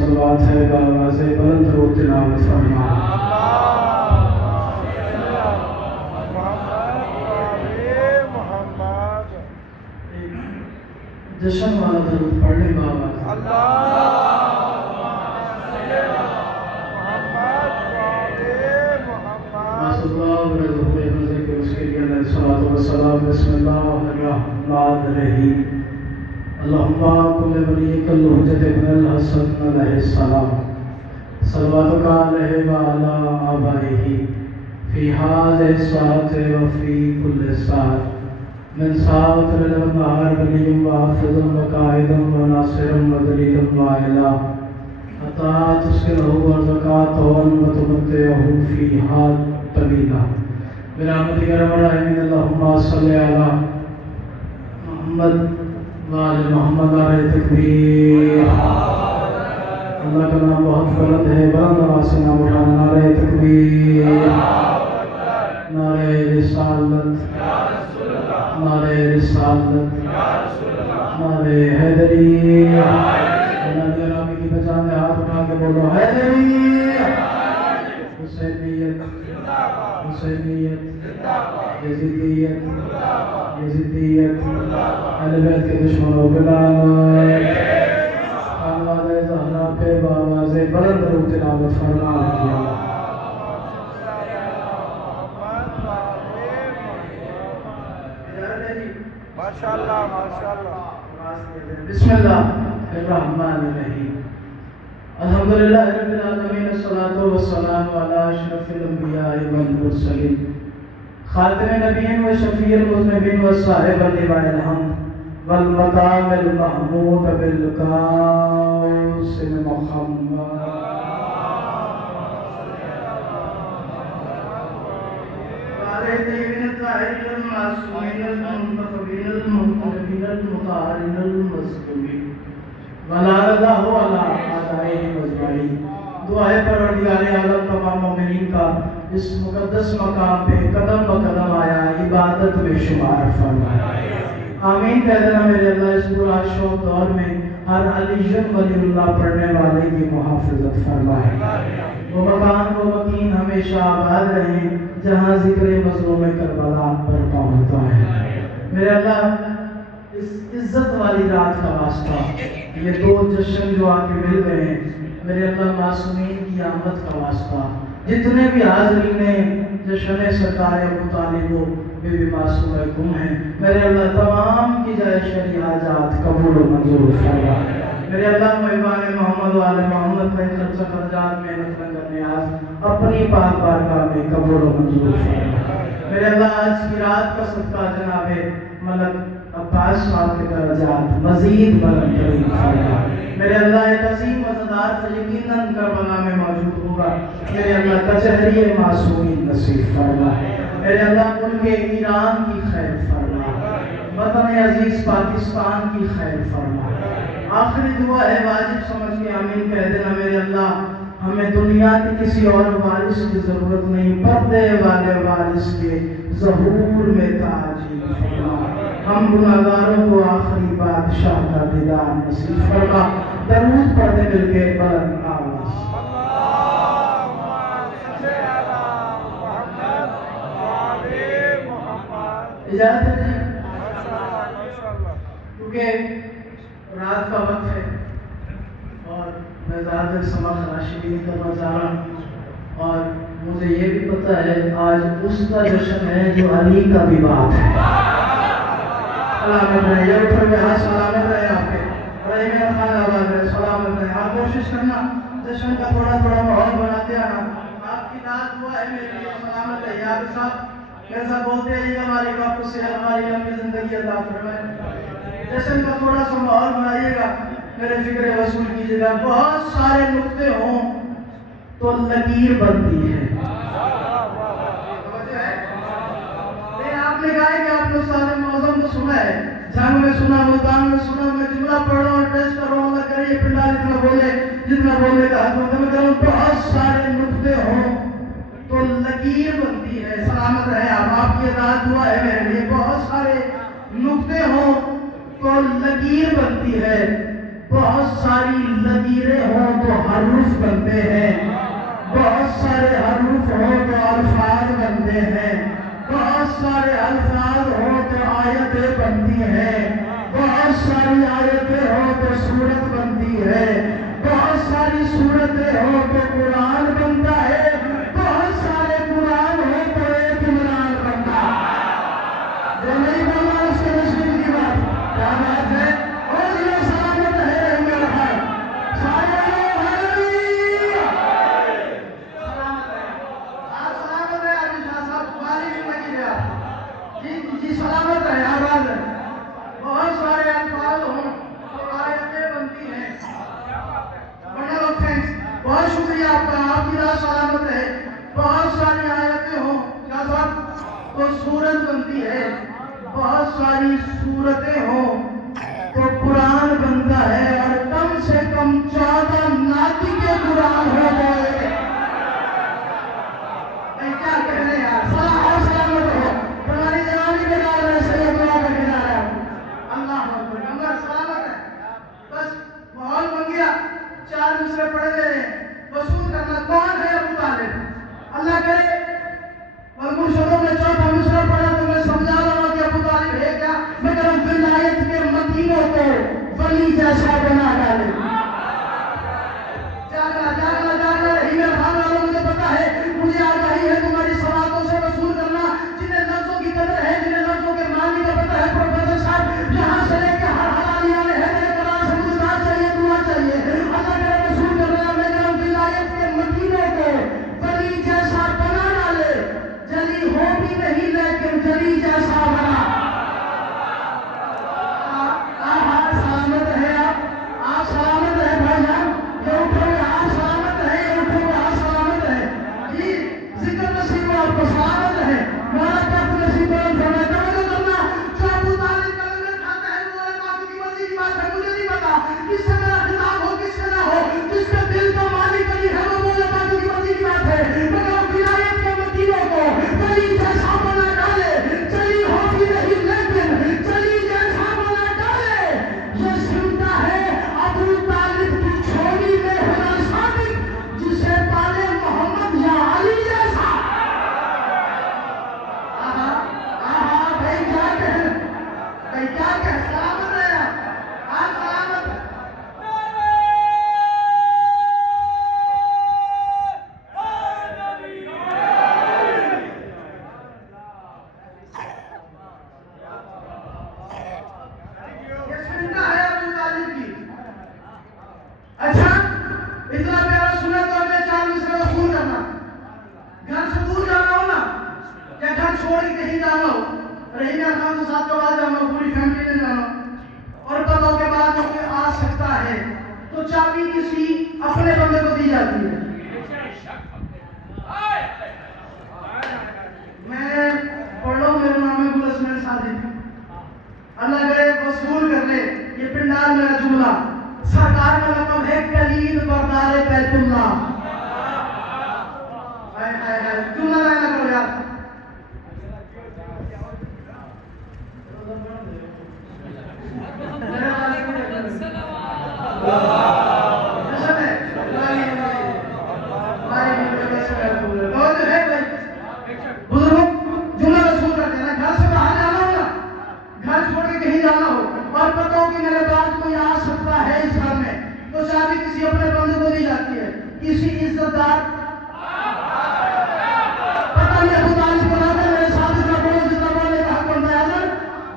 صلوات ہے بآواز بلند رو تلاوت فرما جشن والا درود پڑھنے بآواز اس کے لیے علیہ الصلوۃ والسلام بسم اللہ الرحمن الرحیم اللہم کل ولیک الحجت ابن الحسن علیہ السلام صلواتک علیہ وعلی آبائہ فی هذه الساعة وفی کل ساعة من ساعة الليل والنهار وليا وحافظا وقائدا وناصرا ودليلا وعلا حتى تسكنه أرضك طوعا وتمتعه فيها طويلا برحمتك يا ارحم الراحمين اللهم صل على محمد وعلى محمد نعرہ تکبیر اللہ کا نام بہت بلند ہے بلند آواز سے نام اٹھانا نعرہ تکبیر نعرہ رسالت نعرہ رسالت نعرہ حیدری نعرہ نامی کی پہچانے ہاتھ اٹھا کے بولو حیدری حسینیت حسینیت یزیدیت یزیدیت اہل بیت کے دشمنوں پہ لعنت آواز زہرا پہ بآواز بلند رو تلاوت فرما رہی ماشاءاللہ ماشاءاللہ بسم اللہ الرحمن الرحیم الحمدللہ رب العالمین الصلاۃ والسلام علی اشرف الانبیاء والمرسلین خاتم نبیین و شفیع المذنبین و صاحب لواء الحمد والمقام المحمود بالقاسم محمد الطاهرين المعصومين المنتخبين المنتخبين المطهرين المظلومين ولا الله ولا أعدائهم أجمعين دعا ہے پروردگار عالم تمام مومنین کا اس مقدس مقام پہ قدم بقدم آیا عبادت میں شمار فرمایا آمین کہہ دینا میرے اللہ اس پورا شوق دور میں ہر علی ولی اللہ پڑھنے والے کی محافظت فرمائے وہ مکان وہ مکین ہمیشہ آباد رہیں جہاں ذکر مظلوم کربلا برپا ہوتا ہے میرے اللہ اس عزت والی رات کا واسطہ یہ دو جشن جو آ کے مل گئے ہیں میرے اللہ معصومین کی آمد کا واسطہ جتنے بھی حاضرین جشن سرکار ابو طالب و بی بی معصومہ گم ہیں میرے اللہ تمام کی جائے شرعی حاجات قبول و منظور فرما میرے اللہ محبان محمد و آل محمد کا خرچہ خرجات میں نفل نیاز اپنی پاک بارگاہ میں قبول و منظور فرما میرے اللہ آج کی رات کا صدقہ جناب ملک عباس صاحب کے درجات مزید بلند ترین فرما میرے اللہ ایک عظیم وزدار سے یقیناً کربلا میں موجود ہوگا میرے اللہ کچہری معصومین نصیب فرما میرے اللہ ملک ایران کی خیر فرما وطن عزیز پاکستان کی خیر فرما آخری دعا ہے واجب سمجھ کے آمین کہہ دینا میرے اللہ ہمیں دنیا کی کسی اور وارث کی ضرورت نہیں پردے والے وارث کے ظہور میں تعجیل فرما ہم گناہگاروں کو آخری بادشاہ کا دیدار نصیب فرما درود پڑھنے مل کے بلند آواز اجازت ہے جی کیونکہ رات کا وقت ہے اور میں زیادہ سماع خراشی بھی نہیں کرنا چاہ رہا اور مجھے یہ بھی پتہ ہے آج اس کا جشن ہے جو علی کا بھی بات ہے سلامت رہے یہ اوپر میں ہاں سلامت رہے آپ کے رہی میرا خان آباد رہے سلامت رہے آپ کوشش کرنا جشن کا تھوڑا تھوڑا ماحول بناتے آنا آپ کی دعا دعا ہے میرے لیے سلامت رہے آپ صاحب کیسا بولتے ہیں یہ ہماری آپ کو صحت ہماری لمبی زندگی عطا فرمائے جشن کا تھوڑا سا ماحول بنائیے گا میرے فکر وصول کیجیے گا بہت سارے نقطے ہوں تو لکیر بنتی ہے آپ آپ نے کہا ہے کہ آپ نے استاد معظم کو سنا ہے، جنگ میں سنا، ملتان میں سنا، میں جملہ پڑھ رہا ہوں، ٹیسٹ کر رہا ہوں، اللہ کرے یہ پنڈال اتنا بولے جتنا بولنے کا حق ہوتا ہے. میں کہہ رہا ہوں بہت سارے نقطے ہوں تو لکیر بنتی ہے. سلامت رہے آپ کی اطاعت دعا ہے میرے لیے. بہت سارے نقطے ہوں تو لکیر بنتی ہے، بہت ساری لکیریں ہوں تو حروف بنتے ہیں، بہت سارے حروف ہوں تو الفاظ بنتے ہیں، بہت سارے الفاظ ہوں تو آیتیں بنتی ہیں، بہت ساری آیتیں ہوں تو سورت بنتی ہے، بہت ساری سورتیں ہوں تو قرآن بنتا ہے، بہت سارے قرآن ہوں تو ایک عمران بنتا ہے. جو نہیں بولا اس کے نصیب کی بات. کیا بات ہے؟ اور یہ سلامت ہے میرا بھائی. سارے لوگ ہلیلویہ. سلامت ہے. آپ سلامت ہے علی شاہ صاحب، والی بھی لگی ہے آپ. جی سلامت ہے. آواز ہے. بہت سارے الفاظ ہوں تو آیتیں بنتی ہیں. بہت شکریہ آپ کا، آپ کی رات سلامت ہے. بہت ساری آیتیں ہوں کیا صاحب تو سورت بنتی ہے، بہت ساری سورتیں ہوں تو قرآن بنتا ہے، اور کم سے کم 14 ناطق کے قرآن ہو گئے. میں کیا کہنے یار. سلامت ہو. تمہاری جوانی کے دار میں سے یہ دعا کا کنارہ ہے. اللہ اکبر. اللہ سلامت ہے. بس ماحول بن گیا، 4 مصرے پڑھ لے رہے ہیں. وصول کرنا کون ہے ابو طالب. اللہ کرے والمرشدوں میں 4 مصرہ پڑھا تو میں سمجھا رہا ہوں کہ ابو طالب ہے کیا. مگر ولایت کے مدینوں کو ولی جیسا بنا ڈالے. جاگنا جاگنا جاگنا. رہی میرے خان والوں مجھے پتا ہے، مجھے آگاہی ہے تمہاری سوالوں سے وصول کرنا. جنہیں لفظوں کی قدر ہے، جنہیں لفظوں کے معنی کا پتا ہے، پروفیسر صاحب یہاں سے لے کے ہر حلالیہ میں ہے میرے قرآن سے مجھے دعا چاہیے، دعا چاہیے. اللہ کرے وصول کرنا. میں کہوں ولایت کے مدینوں کو ولی جیسا بنا ڈالے. جلی ہو بھی نہیں لیکن جلی جیسا بنا. سلامت ہے آپ سلامت ہے بھائی جان. یہ اٹھو گے آپ سلامت ہے، یہ اٹھو گے آپ سلامت ہے. جی ذکر نصیب آپ کو سلامت ہے. مولا پاک نصیب بلند فرمائے. توجہ کرنا. جو ابو طالب کلمے کھاتا ہے وہ پاک کی مرضی کی بات ہے. مجھے نہیں پتا کس سے میرا خطاب ہو کس سے نہ ہو. جس کے دل کا مالک علی ہے وہ مولا پاک کی مرضی کی بات ہے. مگر ولایت کے مدینوں کو ولی جیسا بنا ڈالے. چلی ہو بھی نہیں لیکن چلی جیسا بنا ڈالے. یہ سنتا ہے ابو طالب کی چھوڑی میں ہنر ثابت، جسے پالے محمد یا علی جیسا. بھائی کیا کہہ، بھائی کیا کہہ. سلامت ہے آپ سلامت ہے. یہ سنتا ہے ابو طالب کی. اچھا اتنا پیارا سنا تو ہمیں 4 مصرے وصول کرنا. گھر سے دور جانا ہو نا، یا گھر چھوڑ کے کہیں جانا ہو، رہی میرا خان سے ساتھ کے بعد جانا ہو، پوری فیملی نے جانا ہو، اور پتہ ہو کے بعد جو کوئی آ سکتا ہے تو چابی کسی اپنے بندے کو دی جاتی ہے. میں پڑھ رہا ہوں، میرا نام ہے گل اسماعیل صادق. اللہ کرے وصول کر لے. یہ پنڈال میرا جملہ. سرکار کا لقب ہے کلید بردار بیت اللہ. جملہ لانا کرو یار. بزرگوں جملہ وصول کر دینا. گھر سے باہر جانا ہو نا، گھر چھوڑ کے کہیں جانا ہو، اور پتہ ہو کہ میرے بعد کوئی آ سکتا ہے اس گھر میں، تو چابی کسی اپنے بندے کو دی جاتی ہے. کسی عزت دار پتہ نہیں ابو طالب کو نام ہے میرے ساتھ اتنا بولو جتنا بولنے کا حق بنتا ہے. اگر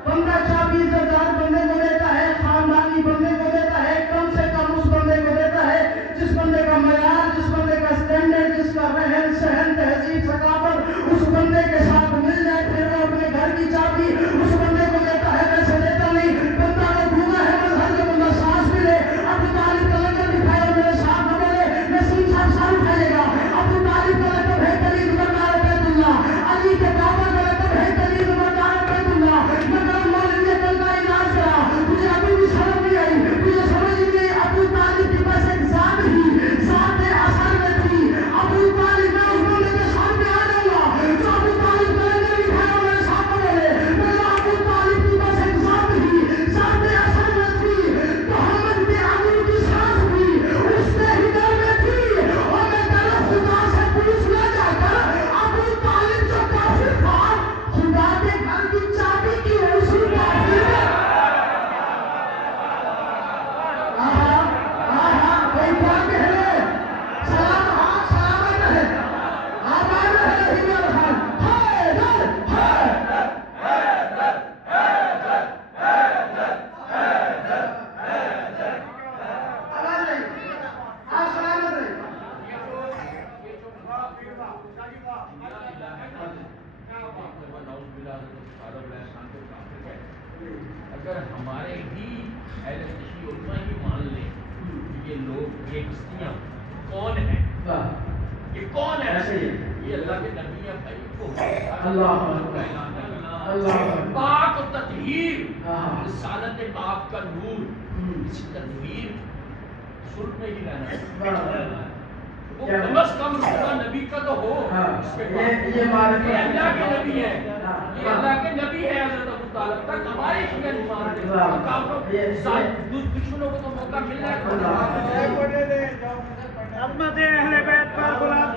بندہ چابی عزت دار بندے کو دیتا ہے، خاندانی بندے کو دیتا ہے، کم سے کم اس بندے کو دیتا ہے جس بندے کا معیار، جس بندے کا اسٹینڈرڈ، جس کا رہن سہن، تہذیب، ثقافت اس بندے کے ساتھ مل جائے. پھر وہ اپنے گھر کی چابی اس بندے کو دیتا ہے، ویسے دیتا نہیں. بندہ کو ڈھونگا ہے مظہر جو بندہ سانس بھی لے. ابو طالب کا لنگر دکھائے اور میرے ساتھ نہ بولے. نسیم صاحب ساتھ اٹھائیے گا. اگر ہمارے ہی اہل تشیع علماء ہی مان لیں یہ لوگ، یہ ہستیاں کون ہیں، یہ کون ہے، یہ اللہ کے نبی ہیں بھائی کو اللہ پاک و تطہیر رسالت پاک کا نور، اس تطہیر سن میں ہی رہنا ہے، وہ کم از کم رسول نبی کا تو ہو، یہ اللہ کے نبی ہے، یہ اللہ کے نبی ہے حضرت ابو طالب تک ہماری شکل دشمنوں کو تو موقع مل رہا ہے، عظمت اہل بیت پر بلند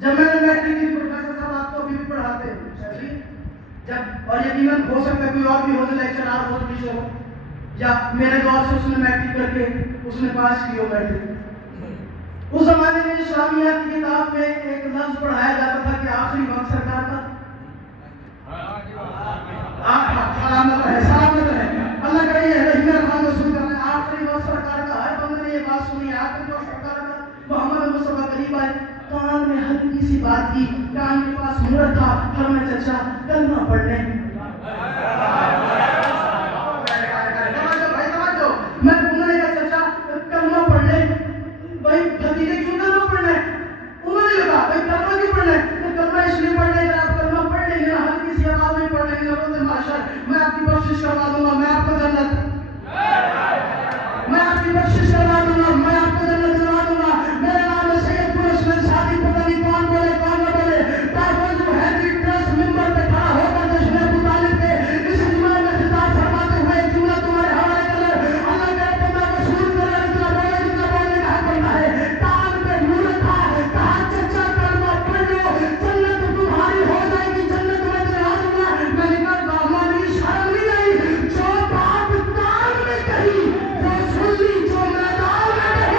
جب میں نے میٹرک کی پروفیسر صاحب آپ کو ابھی بھی پڑھاتے ہیں جب، اور یقیناً ہو سکتا ہے کوئی اور بھی ہو جو لیکچرار ہو ٹیچر ہو، یا میرے دور سے اس نے میٹرک کر کے اس نے پاس کی ہو میٹرک، اس زمانے میں اسلامیات کی کتاب میں ایک لفظ پڑھایا جاتا تھا کہ آخری وقت سرکار کا سلامت ہے، سلامت ہے، اللہ کا یہ رحیم رحمان رسول کر رہے ہیں، آخری وقت سرکار کا، ہر بندے نے یہ بات سنی، آخری وقت سرکار کا، محمد مصطفیٰ قریب آئے، کان میں ہلکی سی بات کی، کان کے پاس منور تھا، فرمایا چچا کلمہ پڑھنے، میں انہوں نے کہا چچا کلمہ پڑھنے، بھائی بھتیجے کیوں کلمہ پڑھنا ہے؟ انہوں نے کہا بھائی کلمہ کیوں پڑھنا ہے؟ کلمہ اس لیے پڑھنے کا آپ کلمہ پڑھ لیں گے نا، ہلکی سی آواز میں پڑھ لیں گے، روز معاشر میں آپ کی بخشش کروا دوں گا، میں آپ کو جنت، میں آپ کی بخشش کروا دوں گا، میں آپ کو جنت دلوا دوں گا، میرے نام ہے سید پروش میں شادی پتہ نہیں کون بولے کون نہ بولے، تاکہ جو ہے کہ ٹرسٹ ممبر پہ کھڑا ہو کر جشن ابو طالب کے اس جمعہ میں خطاب فرماتے ہوئے ایک جملہ تمہارے حوالے کرے، اللہ کا بندہ وصول کرے، اتنا بولنے کا حق بنتا ہے، کان پہ نور تھا، کہا چچا کلمہ پڑھ لو، جنت تمہاری ہو جائے گی، جنت میں دلوا دوں گا، میں نے کہا بابانی شرم نہیں آئی، جو بات کان میں کہی وہ سن لی، جو میدان میں کہی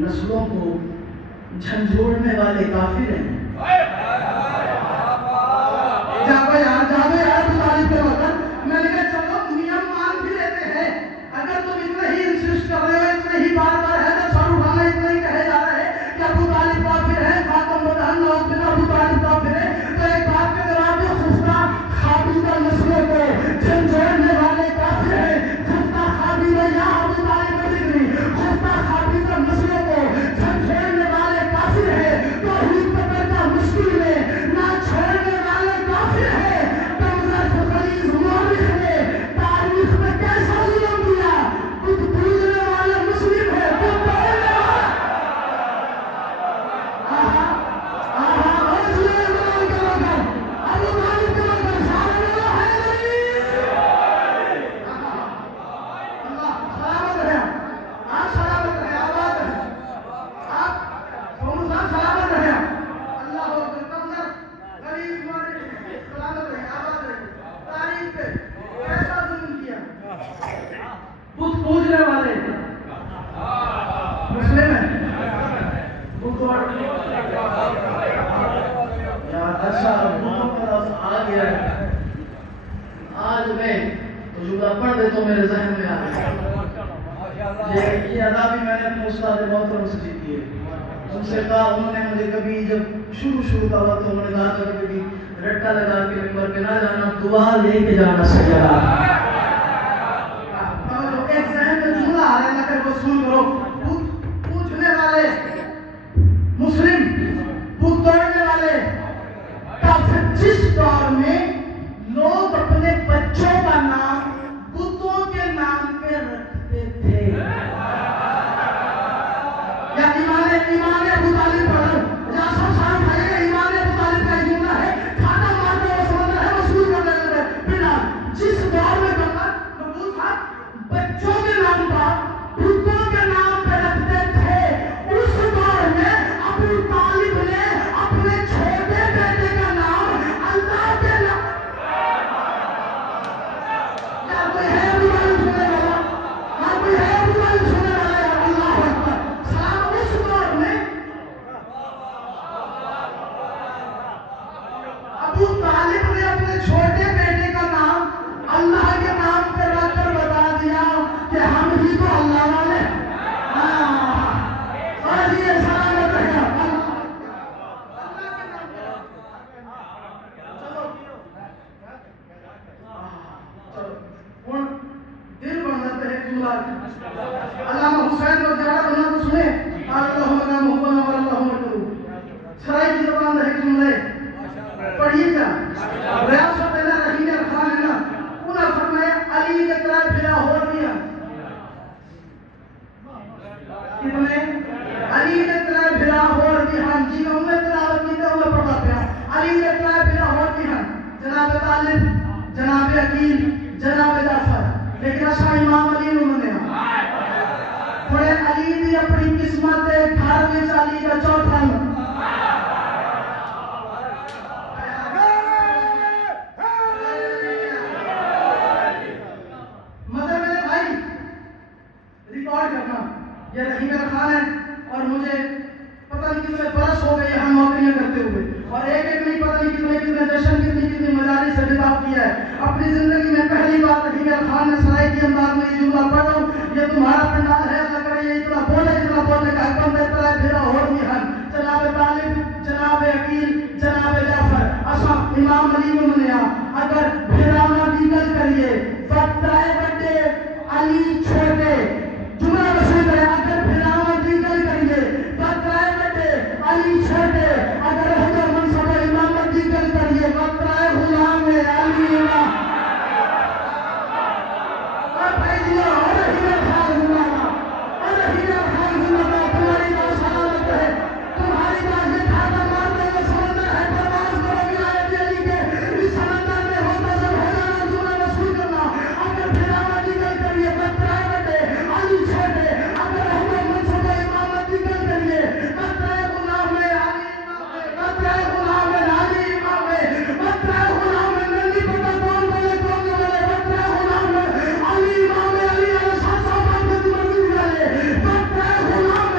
نسلوں کو جھنجھوڑنے والے کافر ہیں، جاوے یار ابو طالب کے وقت میں نے کہا چلو نیم مان بھی لیتے ہیں، اگر تم اتنا ہی انسسٹ کر رہے ہو، اتنا ہی بار بار ہے تو سر اٹھانا، اتنا ہی کہے جا رہا ہے کہ ابو طالب کافر ہے، خاتم بدہن نوز بن ابو طالب کافر ہے، تو ایک بات کا جواب دو، خفتہ خابیدہ نسلوں کو جھنجھوڑنے والے کافر ہیں، خفتہ خابیدہ یا ابو طالب کا ذکری، خفتہ خابیدہ نسلوں کو جھنجھوڑنے والے کافر ہیں، توحید پکڑنا مشکل میں نہ چھوڑنے والے کافر ہیں، سنے تو جملہ پڑھ دے تو میرے ذہن میں آ گیا. یہ ادا بھی میں نے اپنے استاد محترم سے سیکھی ہے. ان سے کہا, انہوں نے مجھے کبھی جب شروع کا وقت انہوں نے کہا تھا کہ کبھی رٹا لگا کے ممبر پہ نہ جانا, دعا لے کے جانا سجدہ. ایک ذہن میں جملہ آ رہا ہے, نہ کہ وہ سن کرو. پوچھنے والے مسلم, بت توڑنے والے, جس دور میں لوگ اپنے بچوں کا نام بتوں کے نام پہ رکھتے تھے, یا ایمان ابو طالب پڑھو, یا سب سال کھائے گا. ایمان ابو طالب کا جملہ ہے, کھانا مارنے وہ سمندر ہے وصول کرنے لگے. بنا جس دور میں مقبول تھا, بچوں کے نام پر بتوں کے نام پہ رکھتے تھے. اس دور میں ابو طالب نے اپنے چھوٹے بیٹے کا نام اللہ کے نام. یا کوئی ہے ابو طالب سننے والا, یا کوئی ہے ابو طالب سننے والا. اللہ اکبر. سلام. اس دور میں ابو طالب نے اپنے چھوٹے بیٹے کا نام اللہ کے نام پہ رکھ کر بتا دیا کہ ہم ہی تو اللہ والے. اور یہ سلامت ہے دل بننا ہے. علامہ حسین کو زیادہ بنا تو سنے, اللہم لا محبنا واللہم کرو. سرائی کی زبان ہے جملے پڑھیے گا. ریاست ہے نا, رحیم خان ہے نا, انہاں فرمایا علی کے طرح پھرا ہو دیا. کتنے علی کے طرح پھرا ہو دیا. جی میں انہیں تلاوت کی تو پڑھا پیا. علی کے طرح پھرا ہو دیا. جناب طالب, جناب عقیل, جناب جعفر, لیکن اچھا امام علی نے منیا. تھوڑے علی دی اپنی قسمت گھر میں علی کا چوتھا مزے میرے بھائی ریکارڈ کرنا. یہ رحیم خان ہے اور مجھے پتہ نہیں کتنے برس ہو گئے یہاں نوکریاں کرتے ہوئے, اور ایک نہیں پتہ نہیں کتنے جشن کتنی مجالس سے خطاب کیا ہے. اپنی زندگی میں پہلی بار رحیم خان نے سرائی کی انداز میں یہ جملہ پڑھا, یہ تمہارا پنڈال ہے, اللہ کرے یہ اتنا بولنے کا حکم دیتا ہے. پھر اور بھی ہے جناب طالب, جناب عقیل, جناب جعفر, اصا امام علی میں منیا. اگر پھرانا دیگر کریے فترائے بڑے علی چھوٹے, جملہ رسول ہے. اگر پھرانا دیگر کریے فترائے بڑے علی چھوٹے, اگر حضر منصب امامت دیگر کریے فترائے غلام علی امام. اور بھائی جی اور رحیم خان زندہ باد, اور رحیم خان زندہ باد. تمہاری بات سلامت ہے, تمہاری بات یہ کھانا مارنے کا سمندر ہے. پرواز کرو ولایت علی کے اس سمندر میں ہوتا سب ہو جانا, جملہ وصول کرنا. اگر پھرانا دیگر کریے فترائے بڑے علی چھوٹے, اگر حضر منصب امامت دیگر کریے فترائے غلام علی امام, فترائے غلام علی امام, فترائے غلام نہیں پتا کون بولے کون نہ بولے, فترائے غلام علی امام علی علیہ السلام کی مرضی والے, فترائے غلام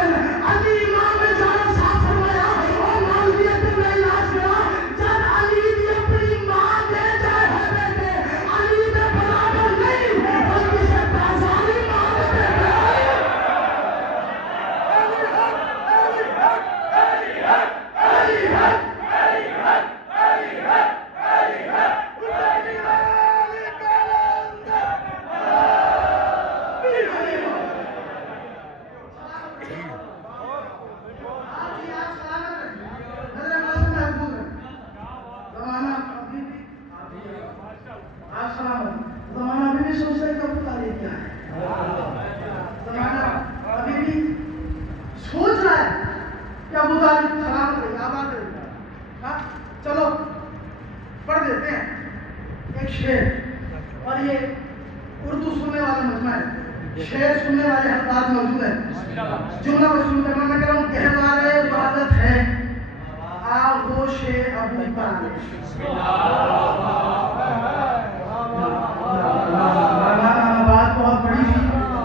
علی امام جانا صاف فرمایا اور مولویت میں علاج کرا. جب علی دی اپنی ماں دے جائے ہے بیٹے, علی دے برابر نہیں بلکہ سے بازاری ماں دے بیٹے. زمانہ ابھی بھی سوچتا ہے کہ ابو طالب کیا ہے. زمانہ ابھی بھی سوچ رہا ہے کہ ابو طالب سلام کرے, آباد کرے. چلو پڑھ دیتے ہیں ایک شعر, اور یہ اردو سننے والا مجمع ہے, شعر سننے والے حضرات موجود ہیں. جملہ وصول کرنا میں کہہ رہا ہوں. گہوارے عبادت ہے آغوش ابو طالب.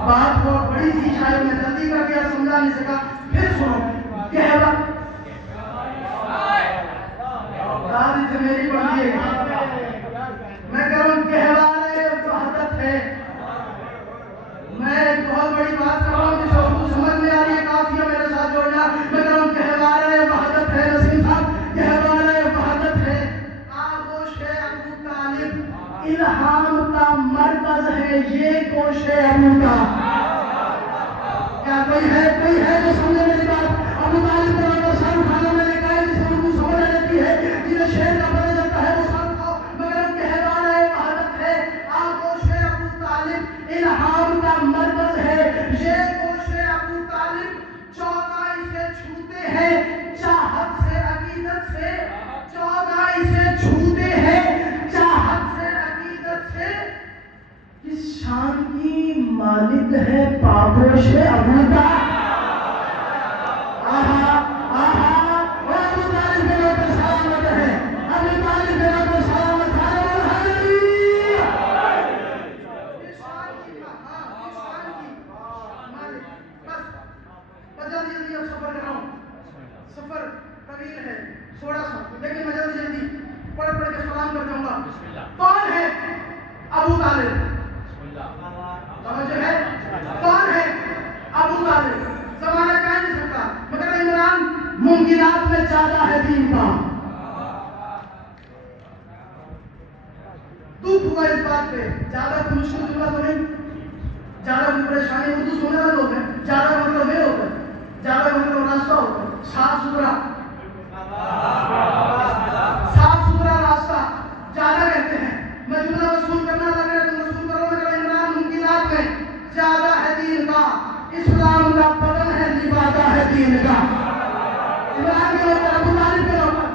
بات بہت بڑی تھی, شاید میں جلدی کر کے سمجھا نہیں سکا. پھر سنو, دادی سے میری پڑھیے, میں کہہ رہا ہوں گہوارے گوشت ابو کا. کیا کوئی ہے جو سمجھے میری بات؟ ابو طالب نے اگر سر اٹھانا میں نے کہا جسے اردو سمجھ آ جاتی ہے، جنہیں شیر کا پتہ چلتا ہے وہ سر اٹھاؤ، مگر ان کے حیوان ہے حالت ہے. گوشت ابو طالب الہام کا مرکز ہے. یہ گوشت ابو طالب چودھائی سے چھوتے ہیں، چاہت سے عقیدت سے. چودھائی سے چھوتے ہیں، چاہت سے عقیدت سے. اس شان کی مالک ہے پاگوش ابو کا. ابو طالب کے نام پر سلامت ہے، ابو طالب کے نام پر سلامت ہے. جلدی اب سفر کر رہا ہوں. سفر طویل ہے تھوڑا سا، لیکن میں جلدی پڑھ کے سلام کر جاؤں گا. کون ہے ابو طالب؟ توجہ ہے؟ کون ہے ابو طالب؟ زمانہ کہہ نہیں سکتا، مگر عمران ممکنات میں زیادہ ہے دین کا. دکھ ہوا اس بات پہ. زیادہ کوئی مشکل جملہ تو نہیں، زیادہ کوئی پریشانی. اردو سننے والے لوگ ہیں. زیادہ مطلب یہ ہوتا ہے، زیادہ مطلب راستہ ہوتا ہے صاف ستھرا راستہ زیادہ کہتے ہیں. میں جملہ وصول کرنا لگ رہا ہے تو وصول کرو. مگر عمران ممکنات میں زیادہ ہے دین کا. اسلام کا بدن ہے، لبادہ ہے دین کا. عمران کے اوپر، ابو طالب کے اوپر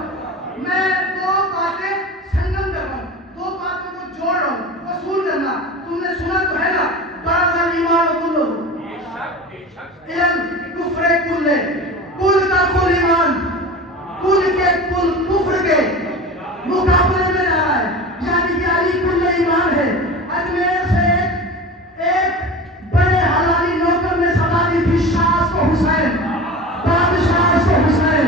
میں دو باتیں سنگم کر رہا ہوں، دو باتوں کو جوڑ رہا ہوں. وصول کرنا تم نے سنا تو ہے نا، بڑا سا ایمان کل علم کفر کل، کل کا کل ایمان، کل کے کل کفر کے مقابلے میں رہا ہے. یعنی کہ علی کل ایمان ہے. اجمیر سے ایک بڑے حلالی نوکر نے سزا دی تھی شاہ کو حسین، بادشاہ کو حسین،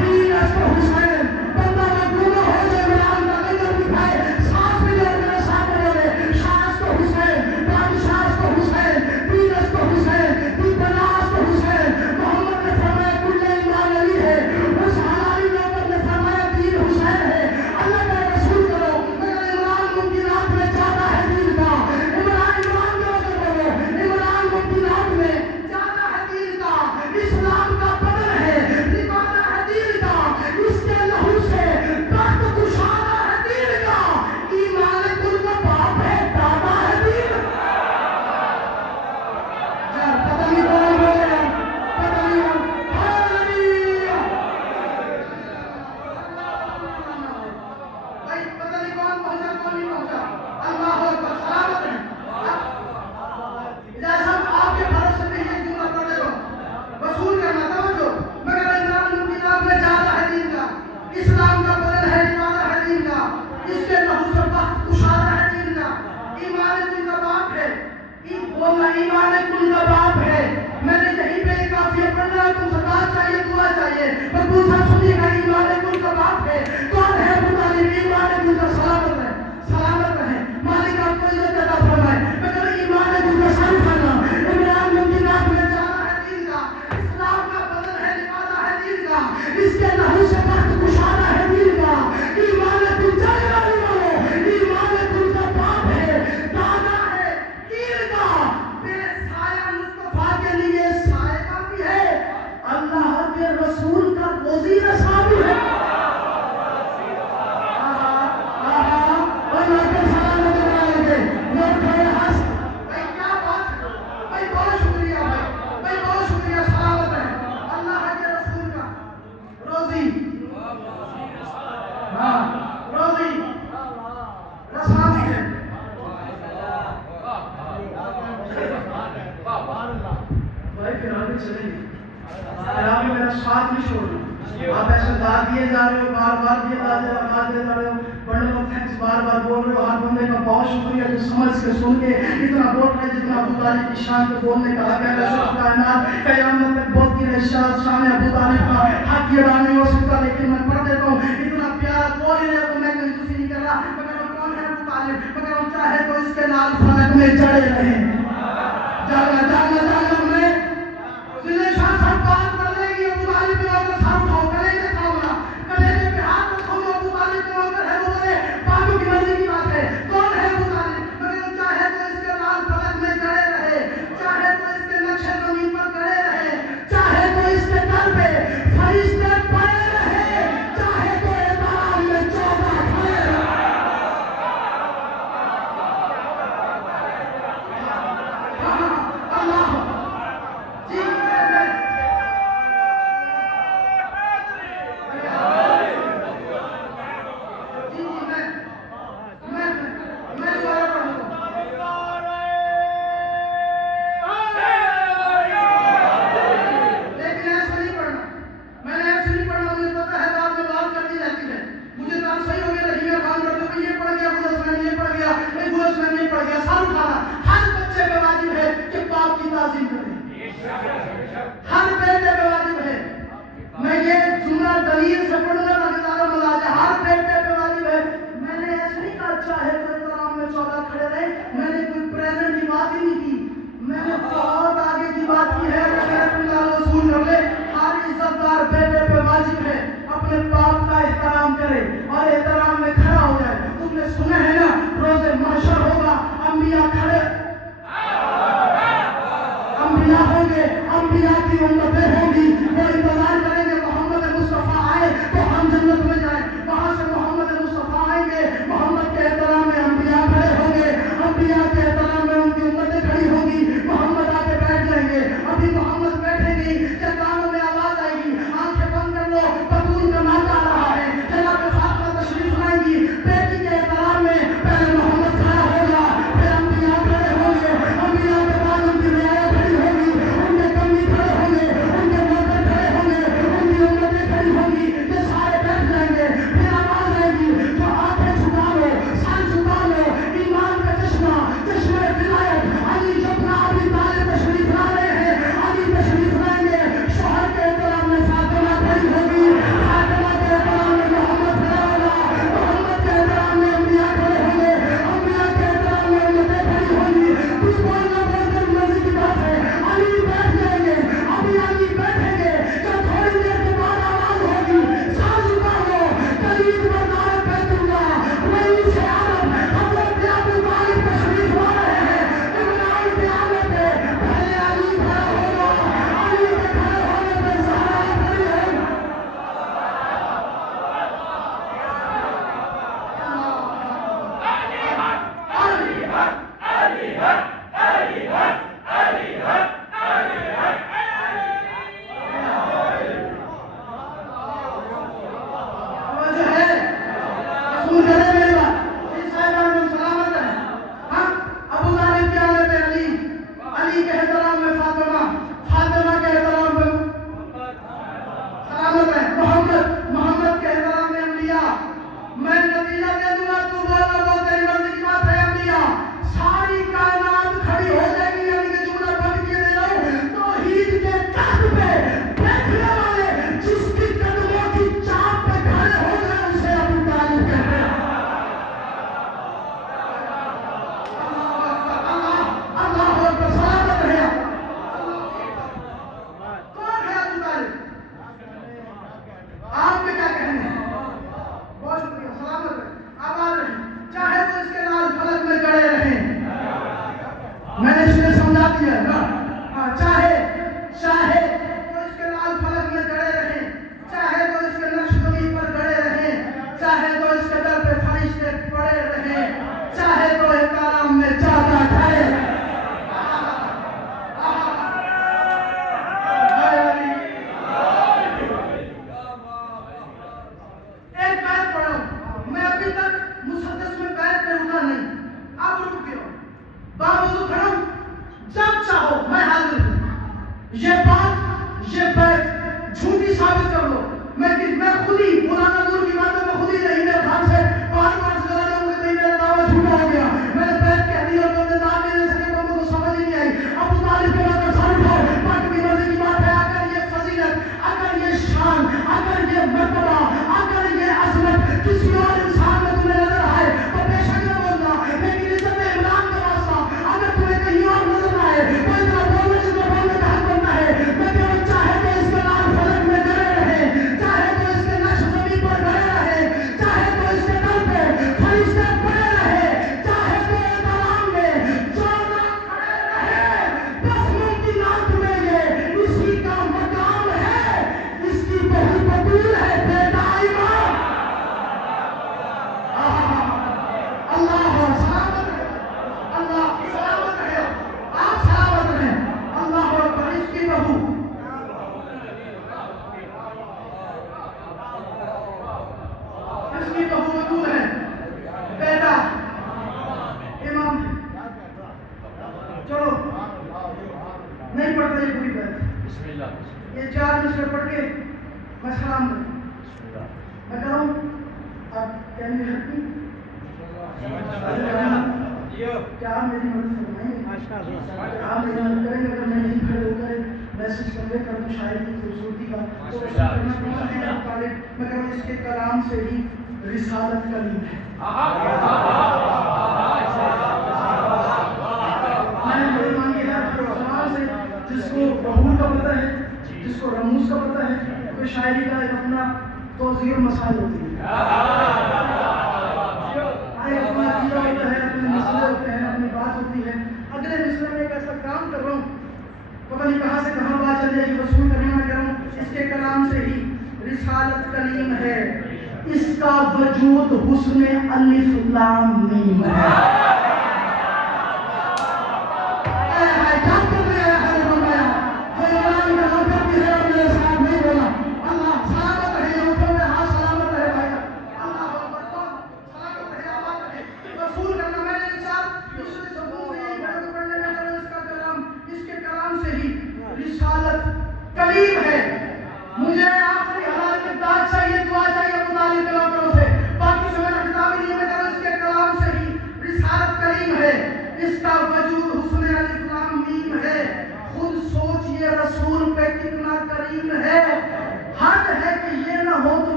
دین کو حسین. بندہ مغلوب ہو جائے عمران کا لنگر دکھائے، ساتھ میں جو میرے سامنے بولے شاہ کو حسین، بادشاہ کو حسین، دین کو حسین، دیپناس کو حسین. محمد نے فرمایا کل ایمان علی ہے. اس حلالی نوکر نے فرمایا دین حسین ہے. اللہ کا رسول کرو. مگر عمران ممکنات میں زیادہ ہے دین کا. عمران کے وجہ بولو، عمران ممکنات میں زیادہ ہے دین کا. اسلام کا بدن ہے، لبادہ ہے دین کا. اس کے لہو سے تخت کشادہ ہے دین کا. ایمان کل کا باپ ہے، دادا ہے دین کا. پتہ نہیں کون بولے ہیں، پتہ نہیں. بھائی پتہ نہیں کون پہنچا کون نہیں پہنچا. اللہ اکبر. سلامت ہے. جیسا آپ کے بھروسے میں یہ جملہ پڑھے ہو، وصول کرنا توجہ. مگر عمران ممکنات میں زیادہ ہے دین کا. اسلام کا بدن ہے، لبادہ ہے دین کا. اس کے لہو سے وقت کشادہ ہے دین کا. ایمان کل کا باپ ہے. بولنا ایمان کل کا باپ ہے. میں نے یہیں پہ ایک کافیہ پڑھنا ہے، تم سے بات چاہیے، دعا چاہیے. مقبول صاحب سنیے گا، ایمان کل کا باپ ہے. کون ہے ابو طالب؟ ایمان کل کا سلامت ہے، سلامت رہے. مالک آپ کو عزت عطا فرمائے. مگر ایمان کل کا سر اٹھانا. عمران ممکنات میں زیادہ ہے دین کا. اسلام کا بدن ہے، لبادہ ہے دین کا. اس کے لہو سے وقت کشادہ ہے دین کا. ایمان کل چاہیے والی والو، ایمان کل کا باپ ہے، دادا ہے دین کا. میرے سایہ مصطفیٰ کے لیے سایہ بھی ہے، اللہ کے رسول کا روزی رسا بھی ہے. ساتھ نہیں چھوڑنا. آپ ایسے داد دیے جا رہے ہو، بار بار دیے جا رہے ہو، بڑے لوگ تھینکس بار بار بول رہے ہو. ہر بندے کا بہت شکریہ جو سمجھ کے سن کے اتنا بول رہے ہیں. جتنا ابو طالب کی شان کو بولنے کا حق ہے. رسول کائنات قیامت تک بہت کی شان ابو طالب کا حق یہ ادا نہیں ہو سکتا. لیکن میں پڑھ دیتا ہوں، اتنا پیارا بول ہی رہے تو میں کنجوسی نہیں کر رہا. مگر وہ کون ہے ابو طالب؟ مگر ہم چاہے تو اس کے لال فلک میں چڑھے رہیں. جاگا جاگا جاگا میں ضلع شاہ صاحب بات کر لیں گی. ابو طالب کے اوپر سر اٹھاؤ، کلیجے کھاؤ، کلیجے پہ ہاتھ رکھو. ابو طالب کے اوپر ہے، وہ بولے باپو کی مرضی کی بات ہے. کون ہے ابو طالب؟ مگر ہم چاہے تو اس کے لال فلک میں چڑھے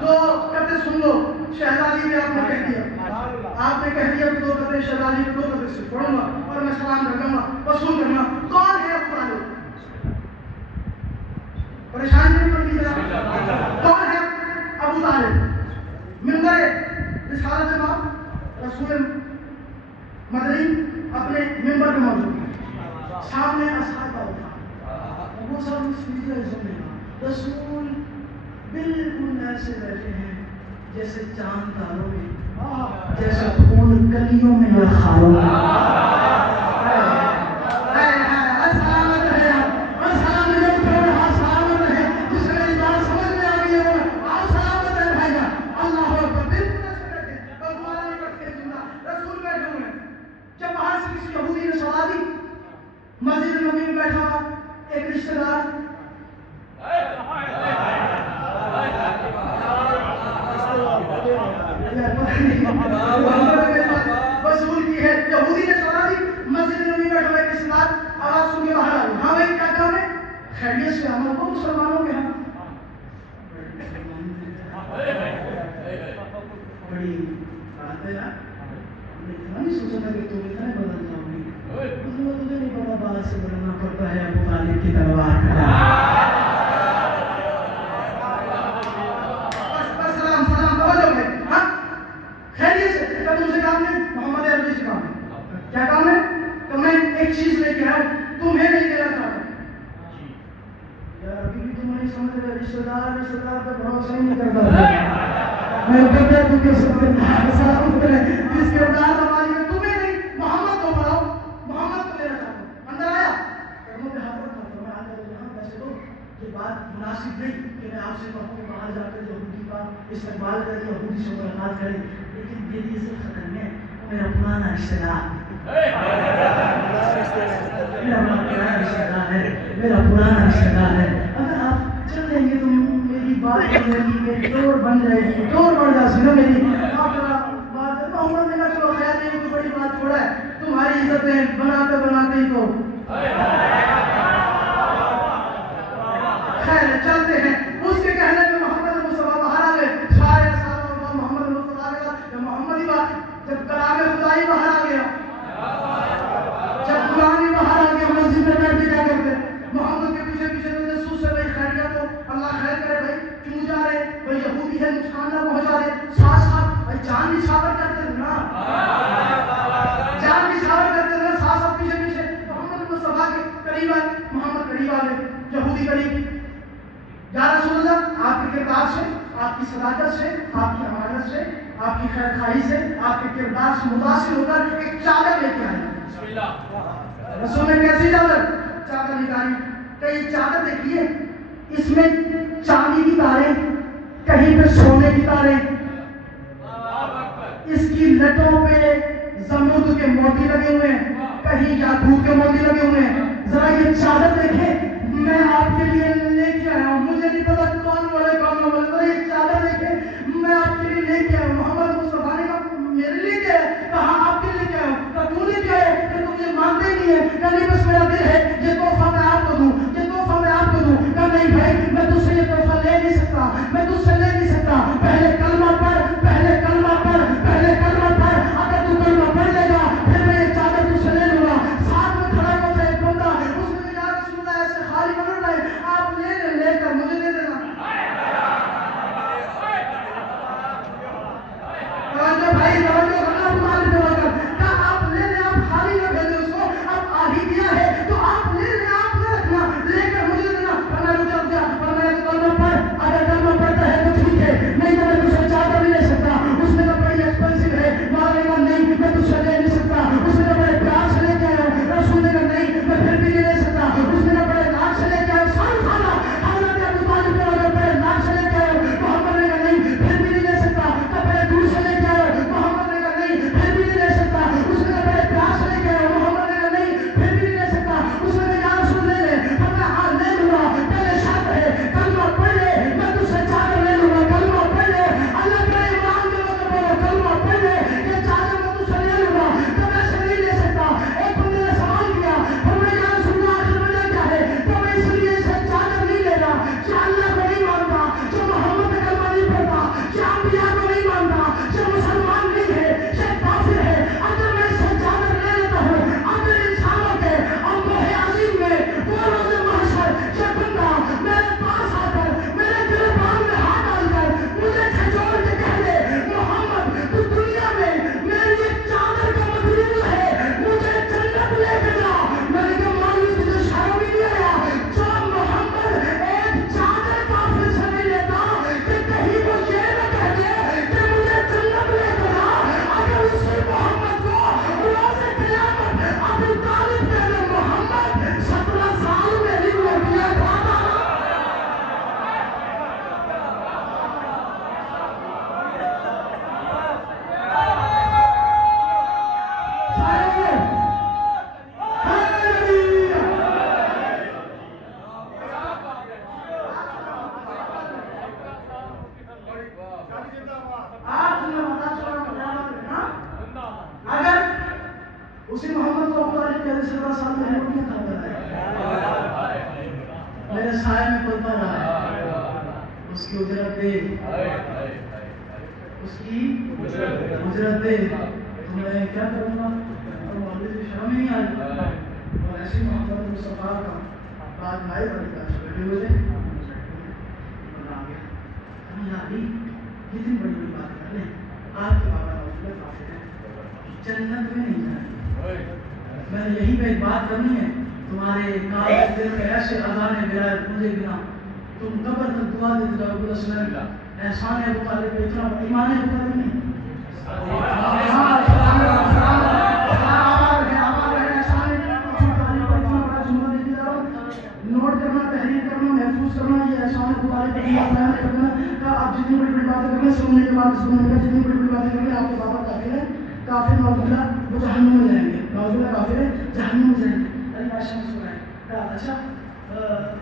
دو قطعے سن لو. شہزادی میں آپ نے کہہ دیا کہ 2 قطعے شہزادی 2 قطعے سے پڑھوں گا اور میں سلام رکھوں گا. وصول کرنا. کون ہے ابو طالب؟ پریشان نہیں پڑی ذرا. کون ہے ابو طالب؟ ممبر رسالت امام رسول مدنی اپنے ممبر پہ موجود ہے. سامنے اصحاب کا وہ سب سیدھے زمین رسول بالکل ایسے بیٹھے ہیں جیسے چاند تاروں میں, جیسے خون کلیوں میں یا خاروں میں. مسجد نبی میں بیٹھا ہوا ایک رشتہ دار وصول کی ہے. یہودی نے سوال دی. مسجد نبی میں بیٹھا ہوا ایک رشتہ دار آواز سن کے باہر آ گئی. ہاں بھائی کیا کام ہے؟ خیریت سے عمل کو مسلمانوں کے ہاں بڑی بات ہے یار. ہم نے اتنا نہیں سوچا تھا کہ تم اتنا بدل جاؤ گی. تجھے نہیں پتا بات سے بدلنا پڑتا ہے ابو طالب کی تلوار کا. بس سلام توجہ میں. ہاں خیریت سے. کیا تم سے کام نہیں؟ محمد عربی سے کام ہے. کیا کام ہے؟ کہ میں ایک چیز لے کے آؤں تمہیں نہیں دینا چاہتا. یار ابھی بھی تم نہیں سمجھ رہے. رشتہ دار پہ بھروسہ ہی نہیں کرتا. میں بتا دوں کہ سلام کرے جس کے بعد ہماری میں تمہیں نہیں محمد کو پڑھاؤ. محمد کو لینا چاہتا ہوں. اندر آیا قدموں پہ ہاتھ رکھا تو میں آگے جہاں پیسے دو. یہ بات مناسب نہیں کہ میں آپ سے کہوں کہ باہر جا کر یہودی کا استقبال کریں, یہودی سے ملاقات کریں. لیکن میری عزت ختم ہے. میرا پرانا رشتہ دار میرا پرانا رشتہ دار ہے. اگر آپ چل رہیں گے تو میری بات زندگی میں ڈور بن جائے گی, ڈور بڑھ جائے گی میری. آپ ذرا بات محمد نے کہا چلو خیال نہیں کوئی بڑی بات چھوڑا ہے. تمہاری عزتیں بناتے بناتے ہی تو خیر چلتے ہیں. اس کے کہنے میں محمد مصطفیٰ باہر آ گئے. سارے صحابہ محمد مصطفیٰ کے ساتھ جب محمد ہی بات جب کلام خدائی باہر آ گیا, جب قرآن ہی باہر آ گیا, مسجد میں بیٹھ کے کیا کرتے محمد کے پیچھے پیچھے رسول سے بھائی خیریت ہو, اللہ خیر کرے بھائی, کیوں جا رہے بھائی, یہودی ہے نقصان نہ پہنچا دے. ساتھ ساتھ بھائی جان نچھاور کرتے تھے نا, جان نچھاور کرتے تھے ساتھ ساتھ پیچھے پیچھے. محمد مصطفیٰ کے قریب آئے, محمد قریب آ گئے, یہودی قریب. یا رسول اللہ آپ کے کردار سے, آپ کی صداقت سے, آپ کی امانت سے, آپ کی خیر خواہی سے, آپ کے کردار سے متاثر ہو کر ایک چادر لے کے آئے. رسول نے کیسی چادر نکالی. کئی چادر دیکھیے اس میں چاندی کی تاریں, کہیں پہ سونے کی تاریں, اس کی لٹوں پہ زمرد کے موتی لگے ہوئے ہیں, کہیں یاقوت کے موتی لگے ہوئے ہیں. ذرا یہ چادر دیکھیں, میں آپ کے لیے لے کے آیا ہوں. مجھے نہیں پتا کون بولے کون نہ بولے, ذرا یہ چادر دیکھیں, میں آپ کے لیے لے کے آیا ہوں. محمد مصطفیٰ نے کہا میرے لیے کیا ہے؟ کہا آپ کے لیے کیا ہے؟ کہا کیوں لے کے آئے کہ تم یہ مانتے نہیں ہے. کہا نہیں بس میرا دل ہے یہ تحفہ میں آپ کو دوں, یہ تحفہ میں آپ کو دوں. کہا نہیں بھائی میں تجھ سے یہ تحفہ لے نہیں سکتا, میں تجھ سے لے نہیں سکتا. پہلے کلمہ پڑھ, پہلے کلمہ پڑھ, پہلے کلمہ پڑھ. اگر تو کلمہ پڑھ لے گا پھر میں یہ چادر تجھ سے لے لوں گا. ساتھ میں کھڑا ہو ایک بندہ, اس نے یا رسول اللہ ایسے خالی مت رہے, آپ لے کر مجھے دے دینا. اسی محمد کو ابو طالب کے سے 10 سال میں روٹیاں کھاتا رہا ہے، میرے سائے میں پلتا رہا ہے، اس کی اجرت دے، اس کی اجرت دے، تو میں کیا کروں گا؟ اور والد سے شرم نہیں آئی، اور ایسی محمد مصطفیٰ کا بعد لائے بڑی کاش بیٹھے ہوئے تھے اور آ گیا یاری کتنی بڑی بڑی بات کر لیں، آپ کے بابا رسول کافر ہے، جنت میں نہیں جائیں، میں یہی پہ ایک بات کرنی ہے، تمہارے کام دل میں ایسے اذان ولایت مجھے بنا تم قبر تک دعا دیتے جاؤ گے، اسلام احسان ہے ابو طالب پہ اتنا ایمان ہے ابو طالب نہیں نوٹ کرنا، تحریر کرنا، محفوظ کرنا، یہ احسان ابو طالب پہ بیان کرنا کہ آپ جتنی بڑی بڑی باتیں کریں سننے کے بعد سننے کا جتنی بڑی بڑی باتیں کریں آپ کے بابا کافر ہے، کافر معذلہ وہ جہنم میں جائیں گے، معذلہ کافر ہے جہنم میں جائیں گے۔ علی عائشہ نے سنا ہے اچھا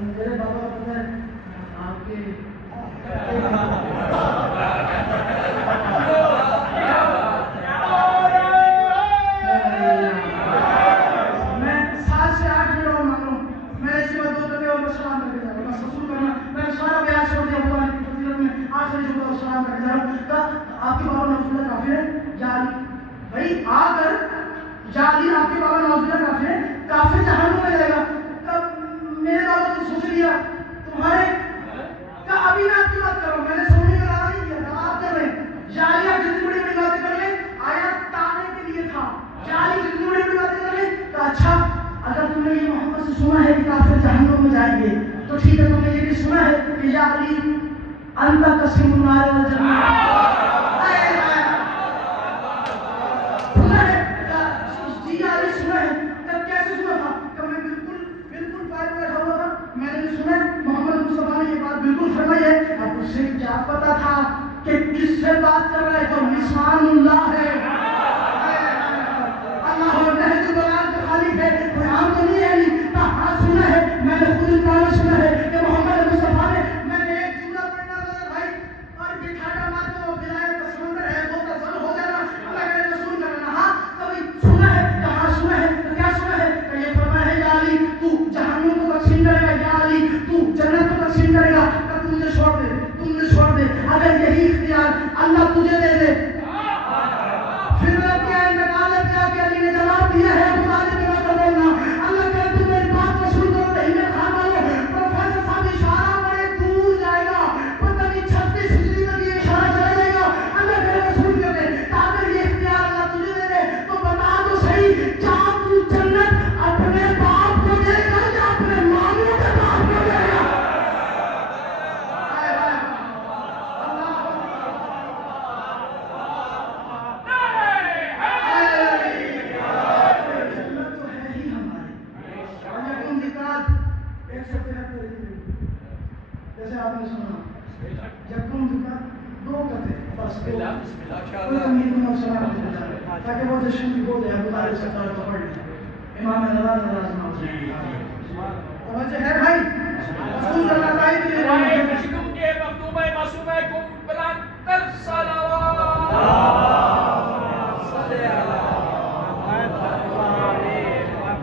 میرے بابا کا پتہ ہے آپ کے میں 7 سے 8 منٹ اور مانگ رہا ہوں، میں اس کے بعد 2 دفعے اور سلام کر کے جا رہا ہوں، میں سسول کرنا، میں سارا بیان چھوڑ دیا ابو طالب کی فضیلت میں آخری جملہ اور سلام کر کے جا رہا ہوں کہ آپ کے بابا نوزاللہ کافر ہے یا علی بھائی آ کر یا علی آپ کے بابا نوزاللہ کافر ہے، کافر جہنم میں جائے گا، تب میرے بابا تو سوچ لیا تمہارے کہ ابھی میں آپ کی بات کر رہا ہوں، میں نے سونے کا ارادہ نہیں کیا تھا، آپ کر رہے ہیں یا علی آپ جتنی بڑی بڑی باتیں کر لیں آیا تانے کے لیے تھا، یا علی جتنی بڑی بڑی باتیں کر لیں تو اچھا اگر تم نے یہ محمد سے سنا ہے کہ کافر جہنم میں جائیں گے تو ٹھیک ہے، تم نے یہ بھی سنا ہے کہ یا علی انت قسم النار والجنہ، سنا ہے جی یا علی سنا ہے، تب کیسے سنا تھا کہ میں بالکل پائے بیٹھا ہوا تھا، میں نے بھی سنا محمد مصطفیٰ نے یہ بات بالکل فرمائی ہے، اب اسے کیا پتا تھا کہ کس سے بات کر رہا ہے، تو لسان اللہ ہے، اللہ نہج البلاغہ کا خالق ہے، کوئی عام تو نہیں ہے، نہیں کہاں سنا ہے، میں نے خود انکار سنا ہے کہ محمد مصطفیٰ نے، میں نے ایک جملہ پڑھنا میرے بھائی اور یہ ٹھاٹا مار کے وہ ولایت کا سمندر ہے وہ کا ضرور ہو جانا، اللہ کے رسول کا کہنا، ہاں کبھی سنا ہے، کہاں سنا ہے، تو کیا سنا ہے کہ یہ فرمایا ہے یا علی تو جہنم کو تقسیم کرے گا، یا علی تو جنت کو تقسیم کرے گا، کہ تم مجھے چھوڑ دے، تم مجھے چھوڑ دے، اگر یہی اختیار اللہ تجھے دے دے پھر کیا انتقال ہے، کیا کہ علی نے جواب دیا ہے ابو طالب کے بات بولنا، اللہ کہ تم میری بات کو سن کرو نہیں میں کھا مانو، پروفیسر صاحب اشارہ بڑے دور جائے گا، پتہ نہیں 36 ہجری تک یہ اشارہ چلا جائے گا، اللہ کے رسول کہتے ہیں کہ اگر یہ اختیار اللہ تجھے دے دے تو بتا تو صحیح کیا تو جنت اپنے باپ کو دے گا یا اپنے ماموں کے باپ کو دے گا؟ جیسے آپ نے سنا یکم ذکر 2 کرتے بس 2 تاکہ وہ جشن کی بول ہے ابو طالب سرکار کو پڑھ لیں امام نواز ناراض نہ ہو جائے، توجہ ہے بھائی رسول اللہ تعالی کے لیے شکم کے مخدومہ معصومہ کم بلندر صلوات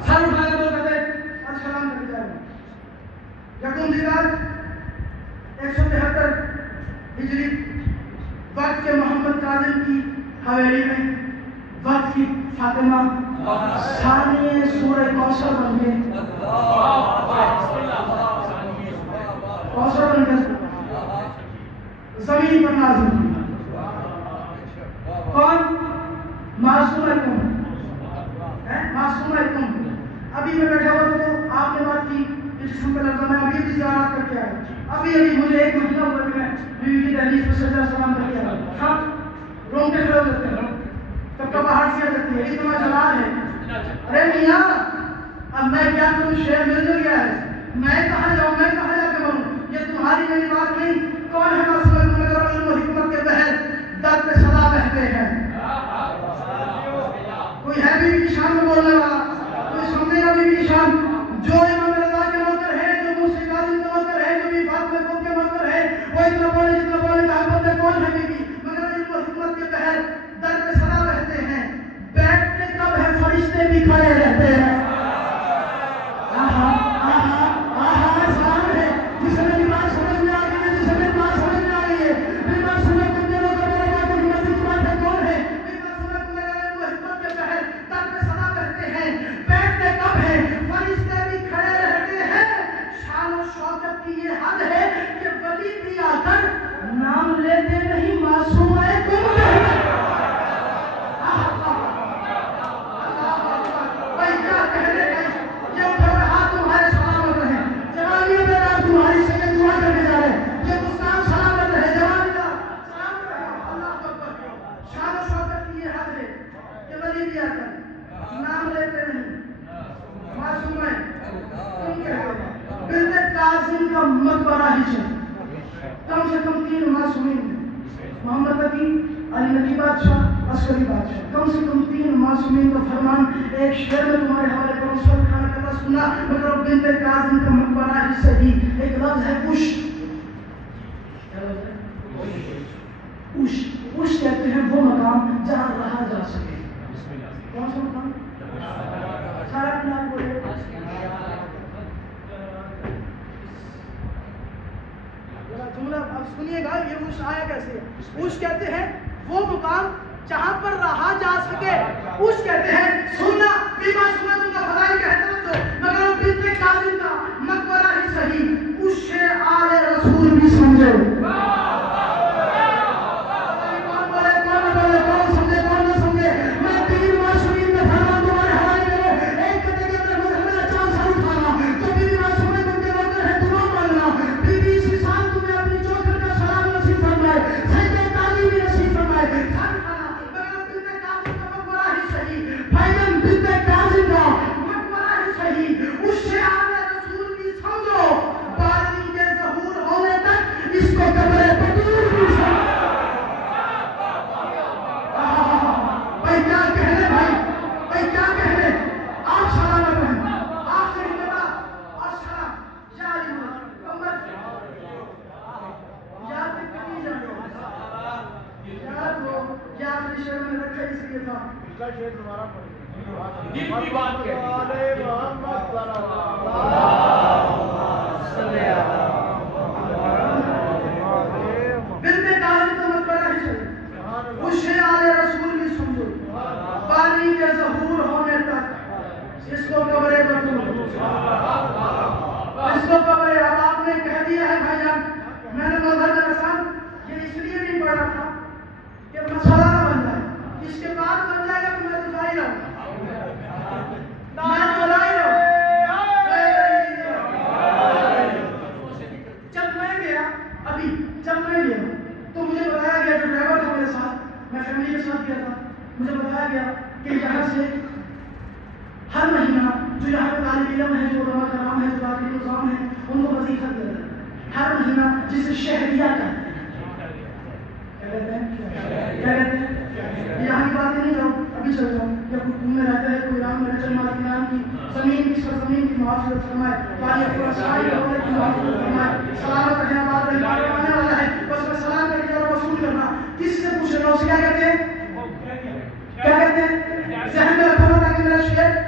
سر اٹھائے 2 کرتے اور سلام کر کے جائے یکم ذکر 173 ہجری وقت کے محمد کاظم کی حویلی میں وقت کی فاطمہ ثانیہ سورہ کوثر بن گئے، کوثر بن گئے زمین پر نازل ہوئی، کون؟ معصومہ کم، ابھی میں بیٹھا ہوا تو آپ نے بات کی جسم پہ لفظ میں ابھی بھی زیارت کر کے آیا، ابھی مجھے 1 مہینہ ہوا کہ میں بیوی کی دہلیز پر سجدہ سلام کر کے آیا، سب رونگٹے کھڑے ہو جاتے ہیں، کب کب باہر سے آ جاتی ہے، اتنا جلال ہے، ارے میاں اب میں کیا کروں، شہر مل جو گیا ہے، میں کہاں جاؤں، میں کہاں جا کے بنوں، یہ تمہاری میری بات نہیں، کون ہے معصومہ کم اگر علم و حکمت کے بحر در پہ سدا بہتے ہیں، کوئی ہے بیوی کی شان میں بولنے والا، کوئی سمجھے گا بیوی کی شان، جو امام رضا کے نوکر ہے، جو موسی کاظم کے نوکر ہے، جو بھی فاطمہ کو کے نوکر ہے، وہ اتنا بولے جتنا بولے کہ حکمت ہے، کون ہے بیوی مگر علم و حکمت کے بحر در پہ سدا بہتے ہیں، بیٹھتے کب ہے فرشتے بھی کی علی نبی بادشاہ عسکری بادشاہ کم سے کم 3 معصومین کا فرمان ایک شعر میں تمہارے حوالے پر اس وقت کھانا کہتا سنا مگر بنت کاظم کا مقبرہ ہی صحیح ایک لفظ ہے اش اش کہتے ہیں وہ مقام جہاں رہا جا سکے کون سا مقام سارا نام بولے جملہ اب سنیے گا یہ اش آیا کیسے اش کہتے ہیں وہ مقام جہاں پر رہا جا سکے اش کہتے ہیں سننا بیما سننا تم کا فضائل کہتا تو مگر وہ بنت کاظم کا مقبرہ ہی صحیح اس سے آل رسول بھی سمجھو دل کی بات کہتی بنت کاظم کا مقبرہ ہی صحیح اس سے آل رسول بھی سمجھو پانی کے ظہور ہونے تک اس کو قبر بطول اس کو قبر اب آپ نے کہہ دیا ہے بھائی جان میں نے مظہر میں رسان یہ اس لیے نہیں پڑھا تھا کہ مسئلہ نہ بن جائے اس کے بعد بن جائے گا کہ میں تو جائی رہا تو مجھے بتایا گیا جو ڈرائیور تھا میرے ساتھ میں فیملی کے ساتھ گیا تھا مجھے بتایا گیا کہ یہاں سے ہر مہینہ جو یہاں پہ طالب علم ہے جو علماء کرام ہے جو داخلی نظام ہے ان کو وظیفہ دے رہے ہیں ہر مہینہ جسے شہریہ کہتے ہیں کیا کہتے ہیں یہاں کی باتیں نہیں کرو ابھی چل جاؤ یا کوئی گھوم میں رہتا ہے کوئی ایران میں رہتا ہے ایران کی زمین کی سرزمین کی محافظت فرمائے تاریخ فرسائی ہونے کی محافظت فرمائے سلامت رہنے آباد رہنے آنے والا ہے بس میں سلام کر کے اور وصول کرنا کس سے پوچھ رہا ہوں اسے کیا کہتے ہیں کیا کہتے ہیں ذہن میں رکھو تاکہ میرا شعر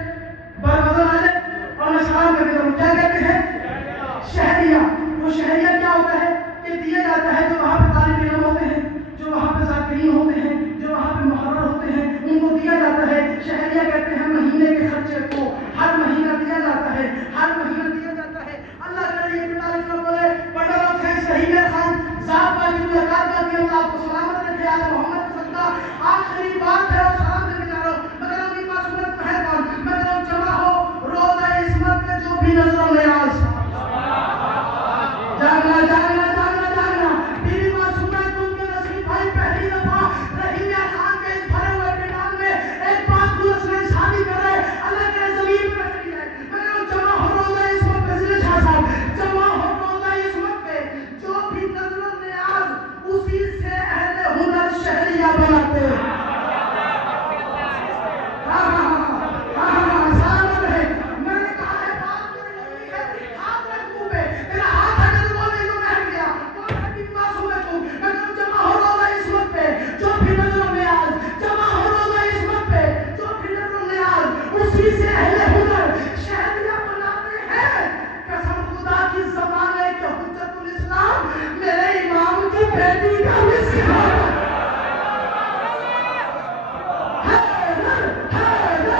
بار بدل آ جائے اور میں سلام کر کے کروں کیا کہتے ہیں شہریہ وہ شہریہ کیا ہوتا ہے کہ دیا جاتا ہے جو وہاں پہ طالب علم ہوتے ہیں